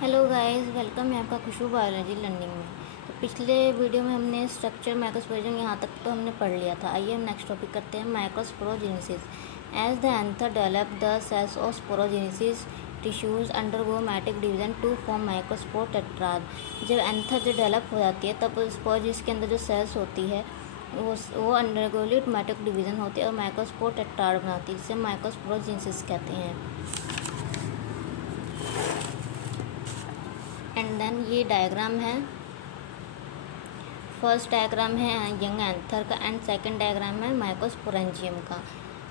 Hello guys, welcome है आपका खुशबू biology learning में। तो पिछले वीडियो में हमने स्ट्रक्चर माइक्रोस्पोरेंजियम यहाँ तक तो हमने पढ़ लिया था। आइए हम नेक्स्ट टॉपिक करते हैं, microsporogenesis. As the anther develop the cells of sporogenesis tissues undergo meiotic division to form microspore tetrad. जब एंथर जो डेवलप हो जाती है तब स्पोरोजेनेसिस के अंदर जो सेल्स होती है वो अंडरगोलिट मैटिक डिवीजन होती है और माइक्रोस्पोर टेट्राड बनाती है, जिसे माइक्रोस्पोरोजेनेसिस कहते हैं। एंड देन ये डायग्राम है। फर्स्ट डायग्राम है यंग एंथर का एंड सेकंड डायग्राम है माइक्रोस्पोरेंजियम का।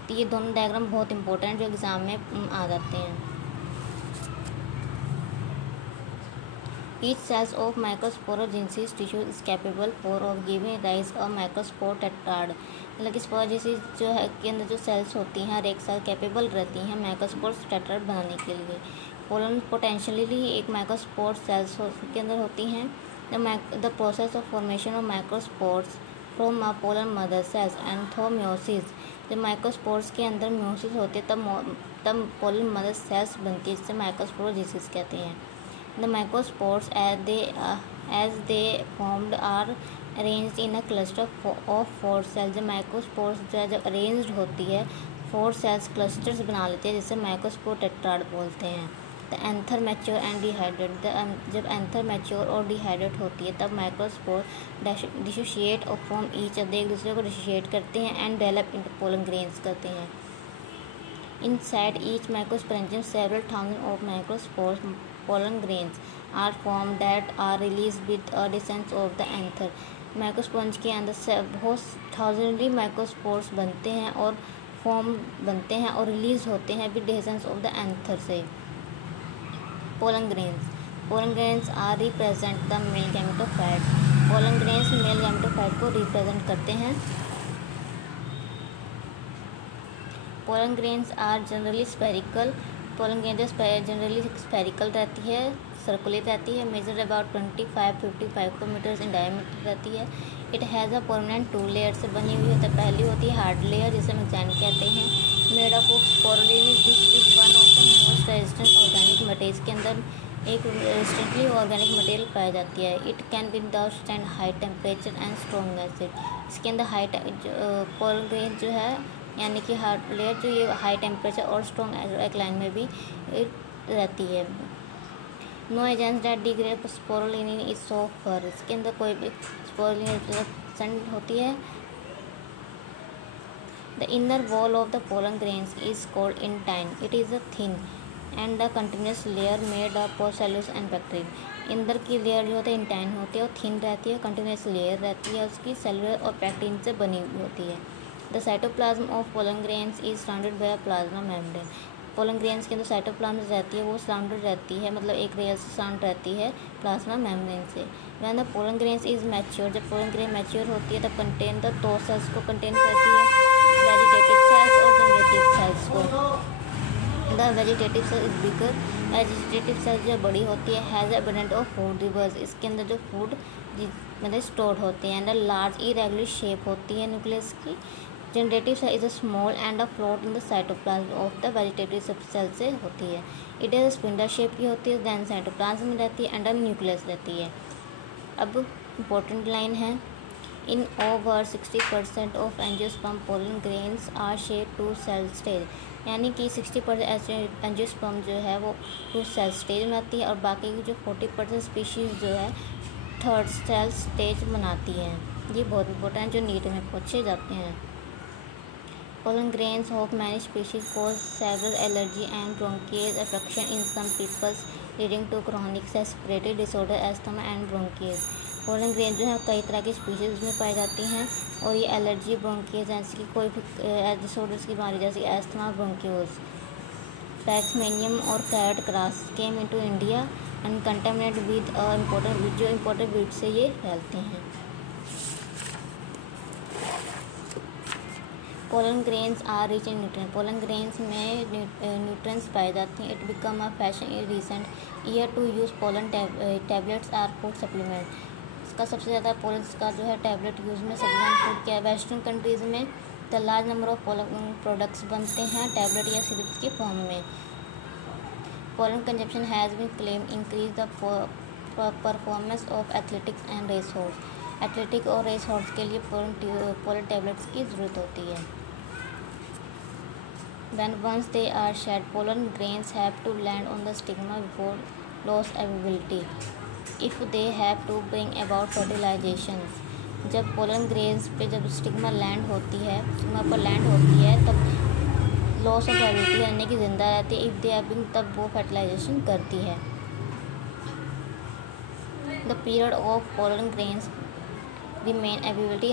तो ये दोनों डायग्राम बहुत इंपॉर्टेंट जो एग्ज़ाम में आ जाते हैं। Each cells of microsporogenesis tissue is capable for of giving rise a microspore tetrad. मतलब कि स्पोरोजेनेसिस जो है के अंदर जो सेल्स होती हैं हर एक सेल कैपेबल रहती हैं माइक्रोस्पोर टेट्राड बनाने के लिए। पोलन पोटेंशियली एक माइक्रोस्पोर सेल्स के अंदर होती हैं। The process of formation of microspores from pollen mother cells and through meiosis. जब माइक्रोस्पोर्स के अंदर म्योसिस होती है तब पोलन मदर सेल्स बनती है, जिससे माइक्रोस्पोरोजेनेसिस कहते हैं। The microspores as they formed are arranged in a cluster of 4 cells। जब माइक्रोस्पोर्स जो है जब अरेंज्ड होती है 4 सेल्स क्लस्टर्स बना लेते हैं, जिसे माइक्रोस्पोर टेट्राड बोलते हैं। The anther mature and dehydrate. जब एंथर मैच्योर और डिहाइड्रेट होती है तब माइक्रोस्पोर डिसोशिएट और फॉर्म ईच अदर, एक दूसरे को डिसोशिएट करते हैं and develop into pollen grains करते हैं। Inside each microsporangium, several thousands of microspores pollen grains are formed that are released with a descent of the anther। माइक्रोस्पोंज के अंदर से बहुत थाउजेंडली माइक्रोस्पोर्स बनते हैं और फॉर्म बनते हैं और रिलीज होते हैं with dehiscence of the anther से। Pollen grains are represent the male gametophyte. Pollen grains male gametophyte को रिप्रेजेंट करते हैं। Pollen grains are generally spherical. Pollen grain generally spherical रहती है, सर्कुलर रहती है, measure about 25-55 metres in diameter रहती है। It has a permanent 2 layer से बनी हुई होती है। पहली होती है हार्ड लेयर, जिसे मेक्साइन कहते हैं, made up of sporopollenin which is one of the most resistant organic material. इसके अंदर एक रेजिस्टेंटली ऑर्गेनिक मटेरियल पाई जाती है। It can be withstand high temperature and strong acid. इसके अंदर पोलन ग्रेन जो है यानी कि हार्ड लेयर जो ये हाई टेम्परेचर और स्ट्रॉन्ग एल्कलाइन में भी रहती है। No agents that degrade sporopollenin is so far. इसके अंदर कोई भी स्पोरुलिन होती है। The inner wall of the pollen grains is called intine. It is a thin and the continuous layer made up of cellulose and bacteria. अंदर की layer जो होती है इंटाइन होती है और थिन रहती है, कंटिन्यूस लेयर रहती है, उसकी सेलुलर और पैक्टीन से बनी हुई होती है। The cytoplasm of pollen grains is surrounded by plasma membrane. Pollen grains के अंदर साइटोप्लाज्म रहती है वो सराउंडेड रहती है, मतलब एक लेयर से सराउंड रहती है प्लाज्मा मेम्ब्रेन से। When the pollen grains is mature, जब पोलन ग्रेन मैच्योर होती है तब कंटेन द 2 सेल्स को कंटेन करती है, वेजिटेटिव सेल्स और जनरेटिव सेल्स को। The vegetative cell is bigger. Vegetative cell जो बड़ी होती है, has abundant of food reserves. इसके अंदर जो फूड मतलब स्टोर होते हैं। एंड लार्ज इरेगुलर शेप होती है न्यूक्लियस की। Generative cell is a small and a float in the cytoplasm of the vegetative cell से होती है। इट इज स्पिंडल शेप की होती है, दैन साइटोप्लाज्म में रहती है, एंड न्यूक्लियस रहती है। अब इम्पोर्टेंट लाइन है, in over 60% of angiosperm pollen grains are shape 2 cell stage. यानी कि 60% एंजियोस्पर्म जो है वो 2 सेल स्टेज बनाती है और बाकी की जो 40% स्पीशीज़ जो है 3rd सेल स्टेज बनाती हैं। ये बहुत इंपॉर्टेंट जो नीट में पूछे जाते हैं। Pollen grains of many species cause several allergy and bronchial affection in some people, leading to chronic respiratory disorder, asthma and bronchitis। Pollen grain जो है कई तरह की स्पीशीज़ में पाई जाती हैं और ये एलर्जी, ब्रोंकियस जैसे कि कोई भी डिसऑर्डर्स की बीमारी जैसे अस्थमा, ब्रोंकियोस। पैक्समेनियम और carrot grass came into India and contaminate with important weed से ये फैलते हैं। Pollen grains are rich in nutrient. Pollen grains में न्यूट्रिएंट्स पाए जाते हैं। It become a fashion in recent year to use pollen tablets are food supplement. इसका सबसे ज़्यादा पोलन का जो है टैबलेट यूज़ में सप्लीमेंट फूड किया है। वेस्टर्न कंट्रीज़ में the large number of pollen products बनते हैं टैबलेट या सिरप्स के फॉर्म में। pollen consumption has been claimed increase the performance of athletics and race horse. Athletic और रेस हॉर्स के लिए पोलन टैबलेट्स की ज़रूरत होती है। When once they are shed, pollen grains have to land on the stigma before loss availability. If they have to bring about fertilization. जब pollen grains पे जब स्टिग्मा पर लैंड होती है तब लॉस ऑफ एबिलिटी यानी कि ज़िंदा रहती है। इफ़ दे आर बिंग तब वो फर्टिलाइजेशन करती है। The period of pollen grains remain availability